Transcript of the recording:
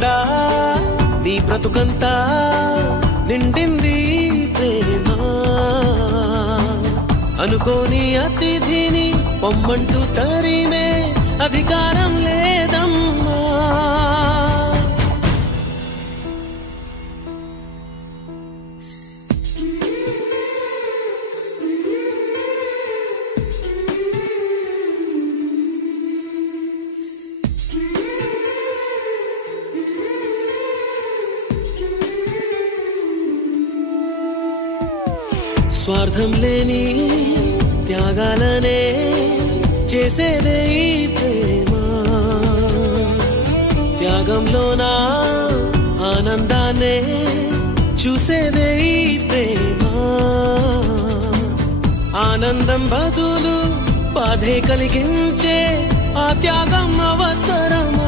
నిండా నీ బ్రతుకంతా నిండింది ప్రేమ అనుకోని అతిథిని పొమ్మంటూ తరిమే అధికారం లేదమ్మా స్వార్థం లేని త్యాగాలనే చేసేదే ఈ ప్రేమ త్యాగంలోనా ఆనందాన్నే చూసేదే ఈ ప్రేమ ఆనందం బదులు బాధే కలిగించే ఆ త్యాగం అవసరమా